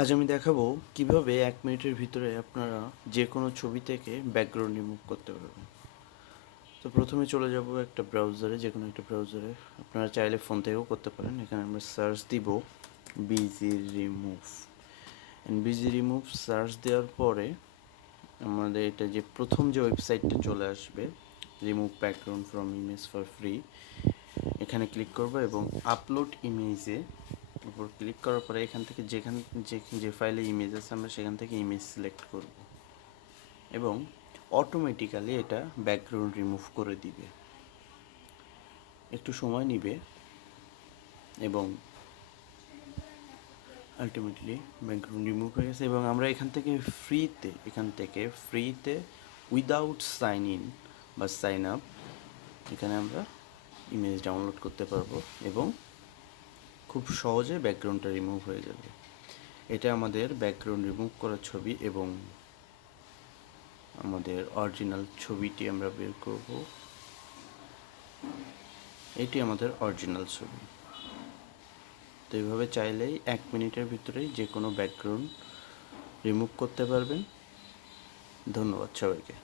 আজ আমি দেখাবো কিভাবে 1 মিনিটের ভিতরে আপনারা যে কোনো ছবি থেকে ব্যাকগ্রাউন্ড রিমুভ করতে পারবেন। তো প্রথমে চলে যাব একটা ব্রাউজারে, যে কোনো একটা ব্রাউজারে। আপনারা চাইলে ফোন থেকেও করতে পারেন। এখানে আমরা সার্চ দিব busy remove. Busy remove search দেওয়ার পরে আমাদের এটা যে প্রথম যে ওয়েবসাইটটা চলে আসবে, remove background from image for free, এখানে ক্লিক করব এবং আপলোড ইমেজে উপর ক্লিক করার পরে এখান থেকে যে ফাইলে ইমেজ আছে আমরা সেখান থেকে ইমেজ সিলেক্ট করব এবং অটোমেটিক্যালি এটা ব্যাকগ্রাউন্ড রিমুভ করে দিবে। একটু সময় নিবে এবং আলটিমেটলি ব্যাকগ্রাউন্ড রিমুভ হয়ে গেছে। এবং আমরা এখান থেকে ফ্রিতে উইদাউট সাইন ইন বা সাইন আপ এখানে আমরা ইমেজ ডাউনলোড করতে পারবো এবং খুব সহজে ব্যাকগ্রাউন্ডটা রিমুভ হয়ে যাবে। এটা আমাদের ব্যাকগ্রাউন্ড রিমুভ করা ছবি এবং আমাদের অরিজিনাল ছবিটি আমরা বের করব। এটি আমাদের অরিজিনাল ছবি। তো এইভাবে চাইলেই 1 মিনিটের ভিতরেই যে কোনো ব্যাকগ্রাউন্ড রিমুভ করতে পারবেন। ধন্যবাদ সবাইকে।